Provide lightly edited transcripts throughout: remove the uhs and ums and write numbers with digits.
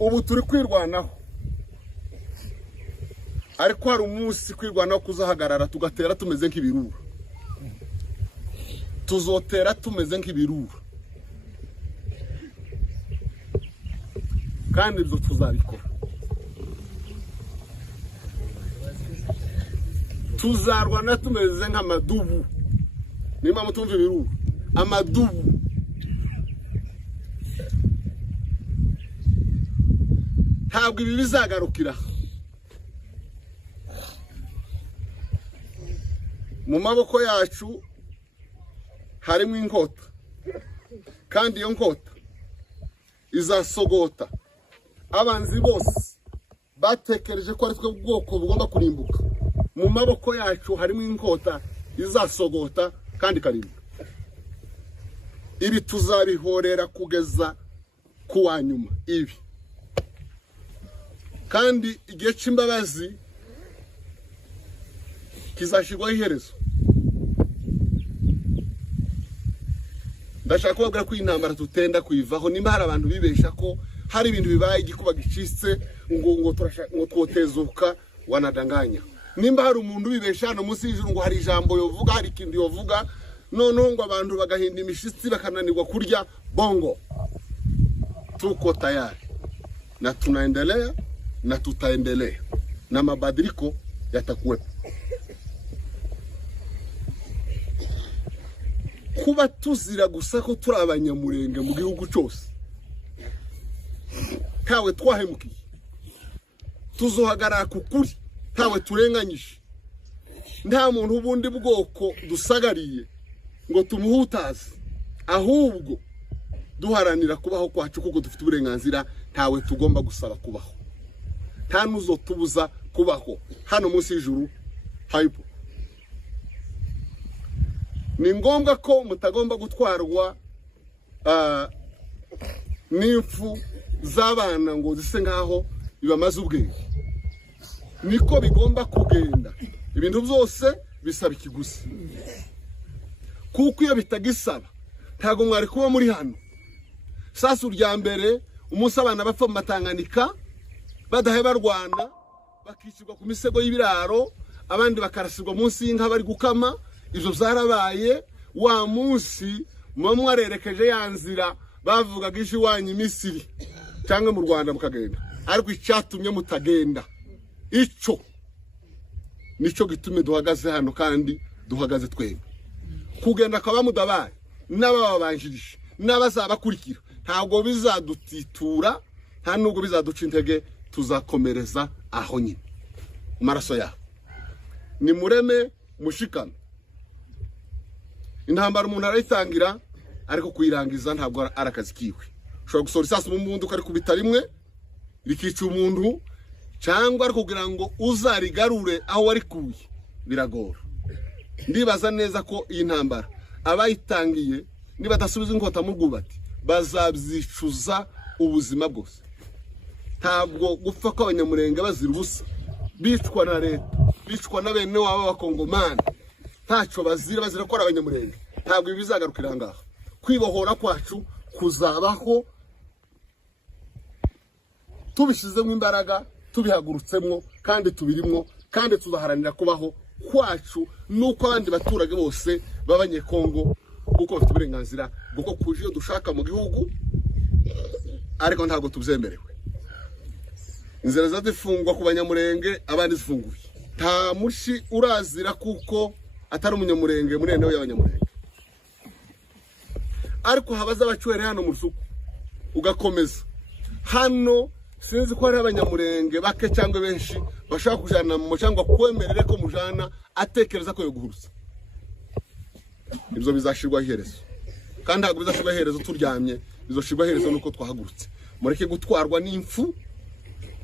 ubu turi kwirwanaho ariko hari umunsi kwirwanaho kuzahagarara tugatera tumeze nk'ibirura tuzotera tumeze nk'ibirura kandi ibyo tuzabikora tuzarwana tumeze nk'amadubu nimba mutumva ibirura amadubu ntabwo ibi bizagarukira mu maboko yacu harimo inkota kandi iyo nkota izasogota abanzi bose batekereje ko ari twe bwoko bugomba kurimbuka mu maboko yacu harimo inkota izasogota kandi karimbuka ibi tuzabihorera kugeza ku wa nyuma ibi kandi igihe cy'imbabazi kizashirwaho iherezo ndashaka kubabwira ko intambara tutenda kuyivaho nimba hari abantu bibesha ko hari ibintu bibaye igikuba gicitse ngo twotezuka wanadanganya nimba hari umuntu bibesha hano munsi y'ijuru ngo hari ijambo yovuga hari ikintu yovuga noneho ngo abantu bagahinda imishitsi bakananirwa kurya bongo tuko tayari na tunaendelea na tutaendelea na mabadiliko yatakuwepo kuba tuzira gusa ko turi abanyamurenge mu gihugu cyose kawe twahemukiye tuzohagarara ku kuri kawe turenganyije nta muntu ubundi bwoko dusagariye ngo tumuhutaze ahubwo duharanira kubaho kwacu kuko dufite uburenganzira ntawe tugomba gusaba kubaho nta nuzo tubuza kubaho hano munsi y'ijuru haipo ni ngombwa ko mutagomba gutwarwa n'imfu z'abana ngo zise ngaho bibamaze ubwenge niko bigomba kugenda ibintu byose bisaba ikiguzi kuko iyo bitagisaba ntago mwari kuba muri hano sasa urya mbere umunsi abana bapfa mu Matanganika badahe barwana bakicirwa ku misego y'ibiraro abandi bakarasirwa munsi y'inka bari gukama izo zarabaye wa munsi mwarerekeje yanzira bavugaga ishi wanyu Misiri cyangwa mu Rwanda mukagenda ariko icyatumye mutagenda ico nico gitume duhagaze hano kandi duhagaze twebwe kugenda kwa bamudabaye n'ababanjirije n'abazabakurikira ntabwo bizadutitura nta nubwo bizaduca intege tuzakomereza aho nyine maraso yabo ni mureme mushikana intambara umuntu arayitangira ariko kuyirangiza ntabwo arakazi kiwe ushobora gusora isasu mu muntu kari kubita rimwe rikica umuntu cyangwa ariko kugira ngo uzarigarure aho wari kuye biragora ndibaza neza ko iyi ntambara abayitangiye nibadasubiza inkota mu rwubati bazabyicuza ubuzima bwose ntabwo gupfa ko abanyamurenge bazira ubusa bicwa na leta bicwa na bene wabo b'abakongomani ntacyo bazira ko ari abanyamurenge ntabwo ibi bizagarukira ngaha kwibohora kwacu kuzabaho tubishizemo imbaraga tubihagurutsemo kandi tubirimwo kandi tuzaharanira kubaho kwacu nuko abandi baturage bose b'abanyekongo kuko bafite uburenganzira bwo kuje iyo dushaka mu gihugu ariko ntabwo tubyemerewe inzira zadifungwa ku banyamurenge abandi zifunguye nta mushi urazira kuko atari umunyamurenge murene y'abanyamurenge ariko habaza abacwere hano mu rusuku ugakomeza hano sinzi ko ari abanyamurenge bake cyangwa benshi bashaka kujana mu cyangwa kwemerere ko mujana atekereza ko yo guhuruza ibyo bizashirwa iherezo kandi ntabwo bizashirwa iherezo turyamye bizoshirwa iherezo nuko twahagurutse mureke gutwarwa n'imfu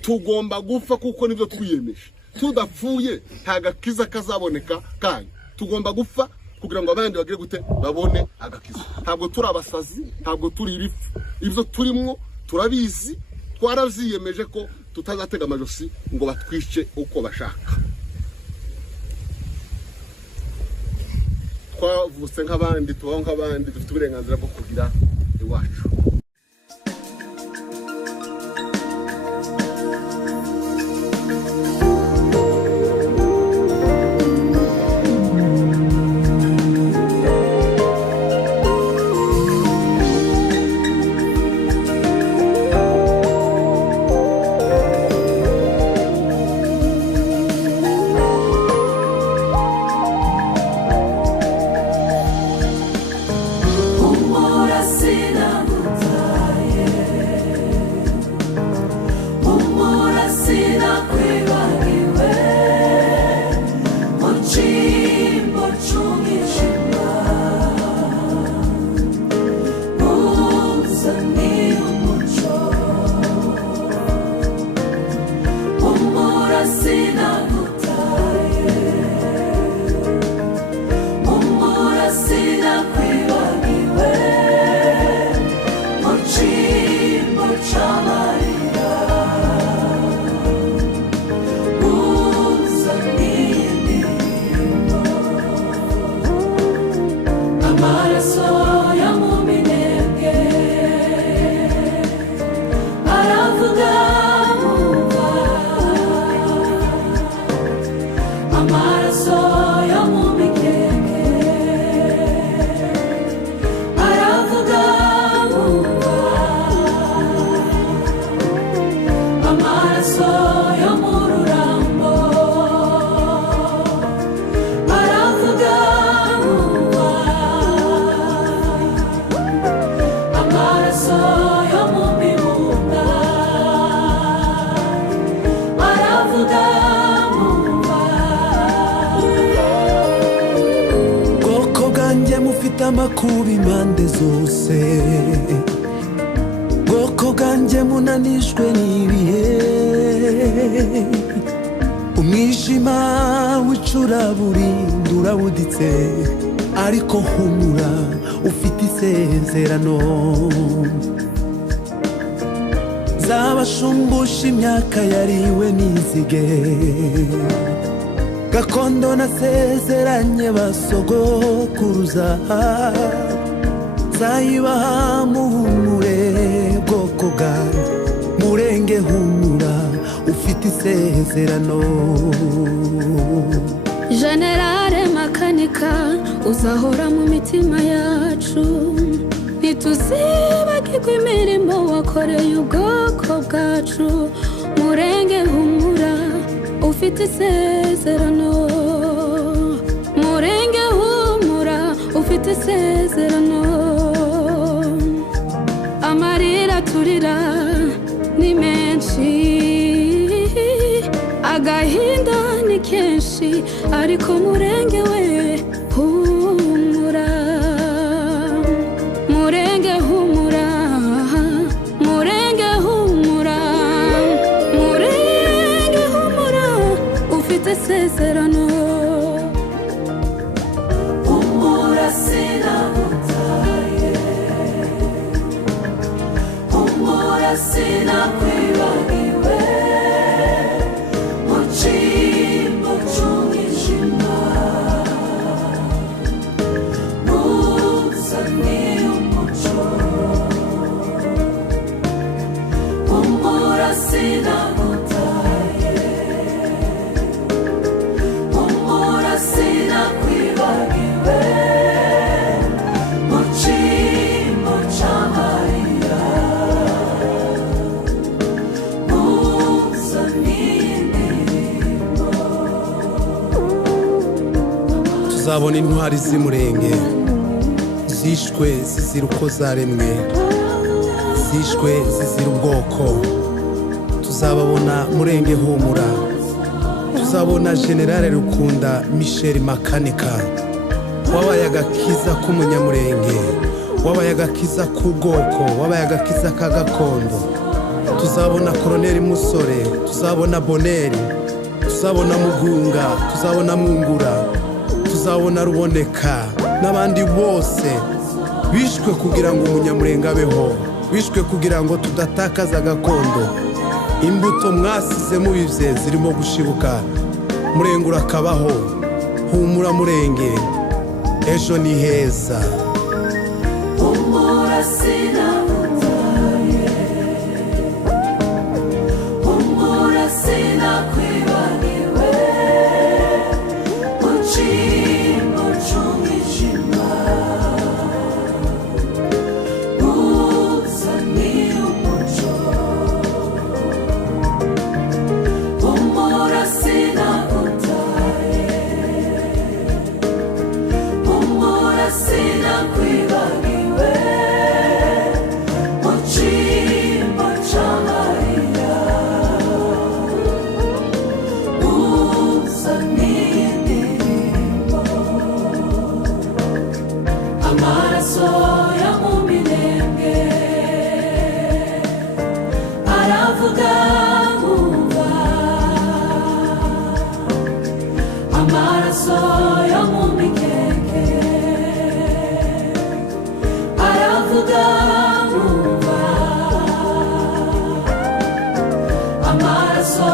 tugomba gupfa kuko nibyo twiyemeje tudapfuye nta gakiza kazaboneka kanyu tugomba gupfa kugira ngo abandi bagire gute babone agakiza ntabwo turi abasazi ntabwo turi irifu ibyo turimwo turabizi twaravyiyemeje ko tutazatega amajosi ngo batwice uko bashaka twavutse nk'abandi tubaho nk'abandi dufite uburenganzira bwo kugira iwacu amaraso yo mu rurambo aravuga numva, amaraso yo mu mibunda aravuga numva. Bwoko bwanjye mufite amakuba impande zose, bwoko bwanjye munanijwe n'ibihe, umwijima w'icuraburindi urabuditse, ariko humura ufite isezerano. Zabashumbusha imyaka yariwe n'inzige, gakondo nasezeranye basogokuruza, zayibaha muhumure bwoko bwanjye, murenge humura ufite isezerano. Generale Makanika uzahora mu mitima yacu, ntituzibagirwa imirimo wakoreye ubwoko bwacu, murenge humura ufite isezerano, murenge humura ufite isezerano. Amarira turira ni menshi, agahinda ni kenshi, ariko murenge we humura, murenge humura, murenge humura, murenge humura ufite isezerano. Humura sinagutaye, humura sinakwibagiwe, mu cyimbo cy'umwijima ntuzaniye umucyo. Humura sinagutaye, humura sinakwibagiwe, mu cyimbo cy'amarira ntuzaniye indirimbo. Tuzabona intwari z'Umurenge zishwe zizira uko zaremwe, zishwe zizira ubwoko. Tuzababona Murenge humura, tuzabona Generale Rukunda Michel Makanika, wabaye agakiza k'umunyamurenge, wabaye agakiza k'ubwoko, wabaye agakiza ka gakondo. Tuzabona Koloneli Musore, tuzabona Boneri, tuzabona Mugunga, tuzabona Mwungura, tuzabona Ruboneka n'abandi bose bishwe kugira ngo umunyamurenge abeho, bishwe kugira ngo tudatakaza gakondo. Imbuto mwasize mubivye zirimo gushibuka, Murenge urakabaho, humura Murenge, ejo ni heza. Humura sinagutaye, humura sinakwibagiwe, mu cyimbo cy'umwijima ntuzaniye umucyo. Humura sinagutaye, humura sinakwibagiwe, mu cyimbo cy'amarira ntuzaniye indirimbo. Amaraso yo mu minembwe aravuga numva, amaraso yo mu mikeke aravuga numva, amaraso